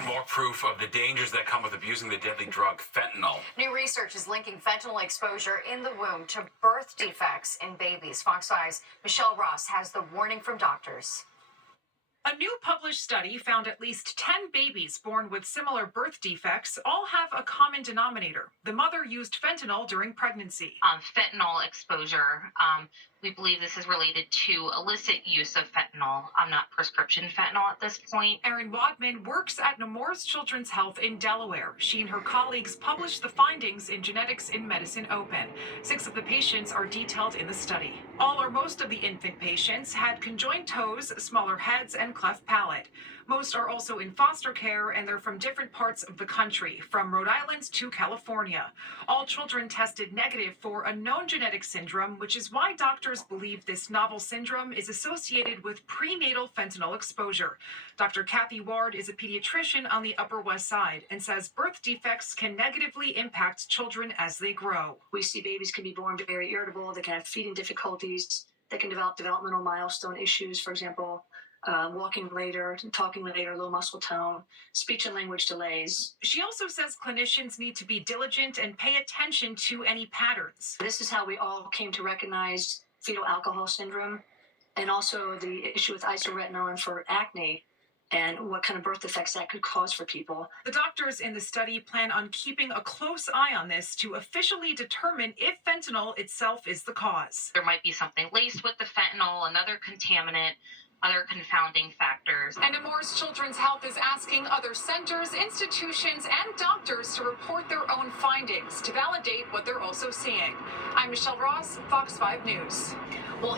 even more proof of the dangers that come with abusing the deadly drug fentanyl. New research is linking fentanyl exposure in the womb to birth defects in babies. Fox 5's Michelle Ross has the warning from doctors. A new published study found at least 10 babies born with similar birth defects all have a common denominator. The mother used fentanyl during pregnancy. Fentanyl exposure, we believe this is related to illicit use of fentanyl, not prescription fentanyl at this point. Erin Wadman works at Nemours Children's Health in Delaware. She and her colleagues published the findings in Genetics in Medicine Open. 6 of the patients are detailed in the study. All or most of the infant patients had conjoined toes, smaller heads, and cleft palate. Most are also in foster care, and they're from different parts of the country, from Rhode Island to California. All children tested negative for a known genetic syndrome, which is why doctors believe this novel syndrome is associated with prenatal fentanyl exposure. Dr. Kathy Ward is a pediatrician on the Upper West Side and says birth defects can negatively impact children as they grow. We see babies can be born very irritable, they can have feeding difficulties, they can develop developmental milestone issues, for example, walking later, talking later, low muscle tone, speech and language delays. She also says clinicians need to be diligent and pay attention to any patterns. This is how we all came to recognize fetal alcohol syndrome and also the issue with isoretinol for acne and what kind of birth defects that could cause for people. The doctors in the study plan on keeping a close eye on this to officially determine if fentanyl itself is the cause. There might be something laced with the fentanyl, another contaminant, other confounding factors. And Nemours Children's Health is asking other centers, institutions, and doctors to report their own findings to validate what they're also seeing. I'm Michelle Ross, Fox 5 News. Well,